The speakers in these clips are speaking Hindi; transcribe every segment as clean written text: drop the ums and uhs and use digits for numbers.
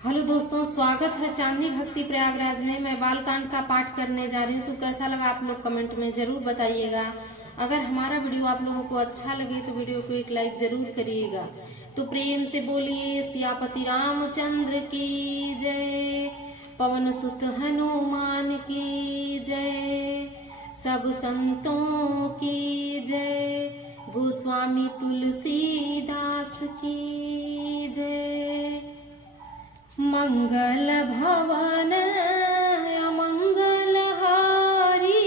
हेलो दोस्तों, स्वागत है चांदनी भक्ति प्रयागराज में। मैं बालकांड का पाठ करने जा रही हूँ। तो कैसा लगा आप लोग कमेंट में जरूर बताइएगा। अगर हमारा वीडियो आप लोगों को अच्छा लगे तो वीडियो को एक लाइक जरूर करिएगा। तो प्रेम से बोलिए सियापति रामचंद्र की जय, पवन सुत हनुमान की जय, सब संतों की जय, गोस्वामी तुलसीदास की जय। मंगल भवन अमंगल हारी,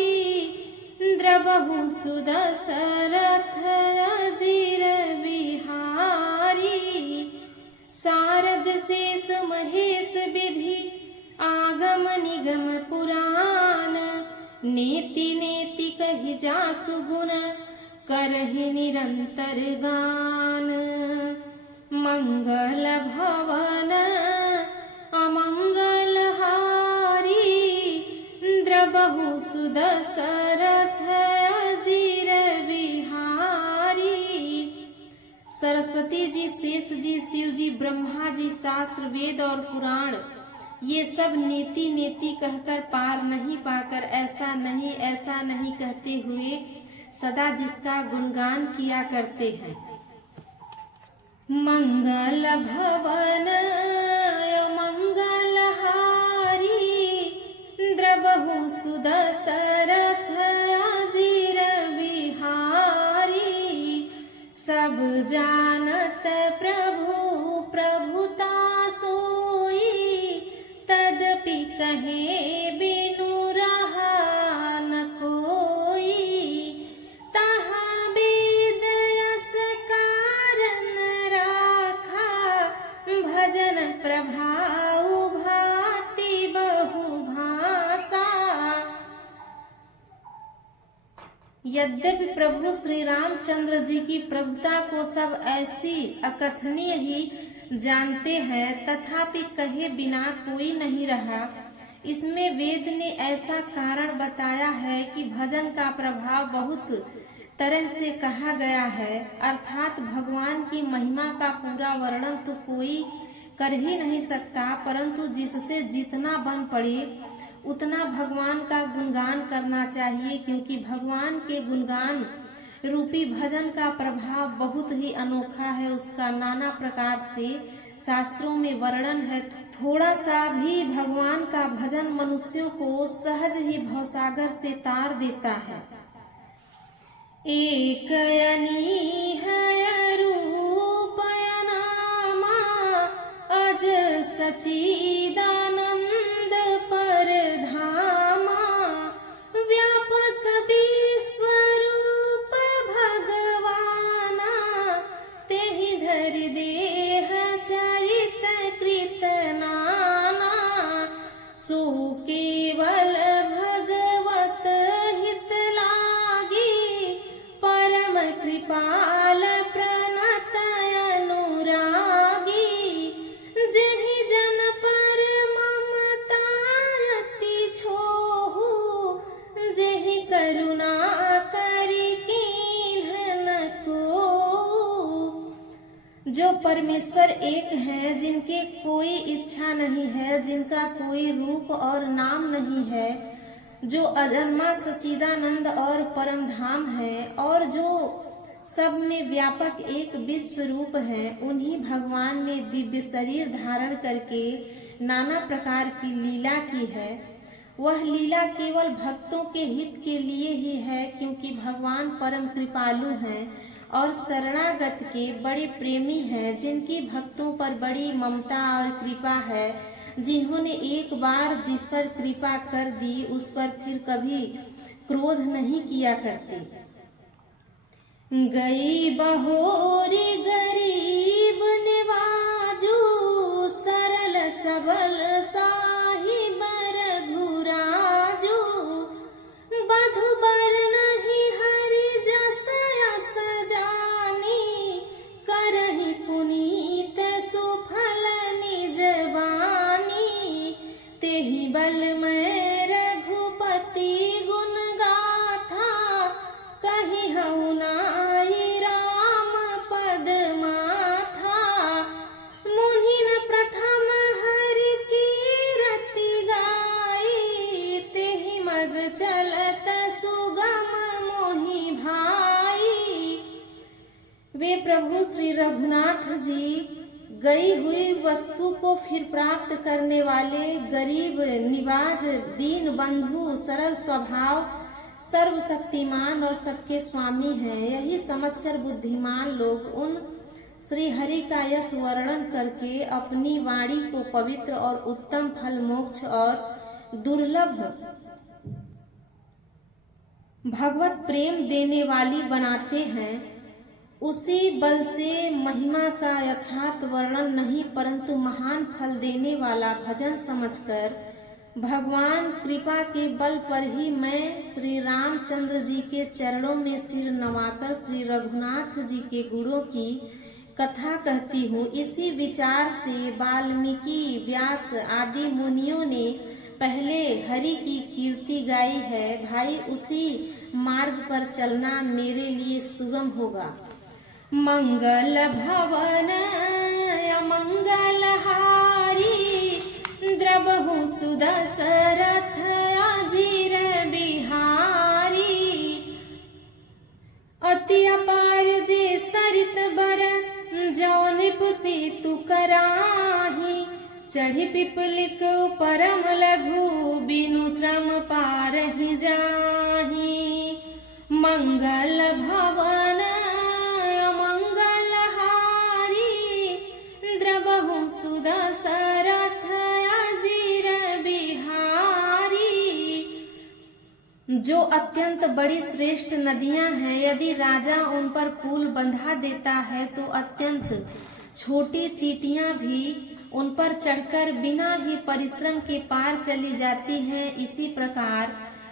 द्रवहु सुदशरथ अजीर बिहारी। शारद शेष महेश विधि आगम निगम पुराण, नेति नेति कहि जासु गुण करहि निरंतर गान। मंगल भवन अमंगल हारी, द्रवहु सुदशरथ अजीर बिहारी। सरस्वती जी, शेष जी, शिव जी, ब्रह्मा जी, शास्त्र वेद और पुराण ये सब नेति नेति कहकर पार नहीं पाकर ऐसा नहीं कहते हुए सदा जिसका गुणगान किया करते हैं। मंगल भवन मंगल हारी, द्रवहु सुदशरथ अजीर बिहारी। सब जानत प्रभु प्रभुता सोई, तदपि कहे बिनु रहा न कोई। तहाँ वेद यस कारण राखा, भजन प्रभाऊ भांति बहु भाषा। यद्यपि प्रभु श्री रामचंद्र जी की प्रभुता को सब ऐसी अकथनीय ही जानते हैं, तथापि कहे बिना कोई नहीं रहा। इसमें वेद ने ऐसा कारण बताया है कि भजन का प्रभाव बहुत तरह से कहा गया है, अर्थात भगवान की महिमा का पूरा वर्णन तो कोई कर ही नहीं सकता, परंतु जिससे जितना बन पड़े उतना भगवान का गुणगान करना चाहिए, क्योंकि भगवान के गुणगान रूपी भजन का प्रभाव बहुत ही अनोखा है। उसका नाना प्रकार से शास्त्रों में वर्णन है। थोड़ा सा भी भगवान का भजन मनुष्यों को सहज ही भवसागर से तार देता है। एक अनीह रूप नामा, अज सच्चिदानंद परधामा। व्यापक विश्वरूप भगवाना, तेहि धरि देह चरित कृत नाना। सो केवल भगवत हित लागी, परम कृपाल प्रणत अनुरागी। जेहि जन पर ममता अति छोहु, जेहि करुणा करि कीन्ह न कोहु। जो परमेश्वर एक है, जिनके कोई इच्छा नहीं है, जिनका कोई रूप और नाम नहीं है, जो अजन्मा सच्चिदानंद और परम धाम है, और जो सब में व्यापक एक विश्व रूप है, उन्हीं भगवान ने दिव्य शरीर धारण करके नाना प्रकार की लीला की है। वह लीला केवल भक्तों के हित के लिए ही है, क्योंकि भगवान परम कृपालु हैं और शरणागत के बड़े प्रेमी हैं, जिनकी भक्तों पर बड़ी ममता और कृपा है। जिन्होंने एक बार जिस पर कृपा कर दी, उस पर फिर कभी क्रोध नहीं किया करते। गई बहोरी गरीब निवाजू, सरल सबल साहिब रघुराजू। बधु बर नहीं हरि जस यस जानी, करहि पुनीत सुफल निज बानी। तेहि बल मैं रघुपति गुण गाथा, कहि हऊ नाहि राम पद माथा। मुनि न प्रथम हरि गई हुई वस्तु को फिर प्राप्त करने वाले, गरीब निवाज, दीन बंधु, सरल स्वभाव, सर्वशक्तिमान और सबके स्वामी हैं। यही समझकर बुद्धिमान लोग उन श्री हरि का यश वर्णन करके अपनी वाणी को पवित्र और उत्तम फल, मोक्ष और दुर्लभ भगवत प्रेम देने वाली बनाते हैं। उसी बल से महिमा का यथार्थ वर्णन नहीं, परंतु महान फल देने वाला भजन समझकर भगवान कृपा के बल पर ही मैं श्री रामचंद्र जी के चरणों में सिर नवाकर श्री रघुनाथ जी के गुणों की कथा कहती हूँ। इसी विचार से वाल्मीकि, व्यास आदि मुनियों ने पहले हरि की कीर्ति गाई है। भाई, उसी मार्ग पर चलना मेरे लिए सुगम होगा। मंगल भवन मंगलहारी, द्रबहु सुदशरथ अजीर बिहारी। अति अपार जे सरित बर, जौन पुसी तु कराही। चढ़ी पिपलिक परम लघु, बिनु श्रम पारहि जाही। मंगल भवन सुदशरथ अजीर बिहारी। जो अत्यंत बड़ी श्रेष्ठ नदियां हैं, यदि राजा उन पर पुल बंधा देता है तो अत्यंत छोटी चींटियां भी उन पर चढ़कर बिना ही परिश्रम के पार चली जाती हैं। इसी प्रकार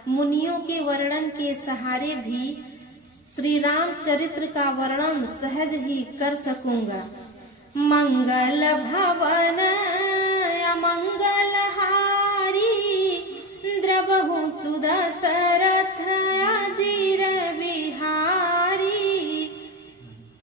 मुनियों के वर्णन के सहारे भी श्री रामचरित्र का वर्णन सहज ही कर सकूंगा। मंगल भवन मंगलहारी, द्रबहु सुदशरथ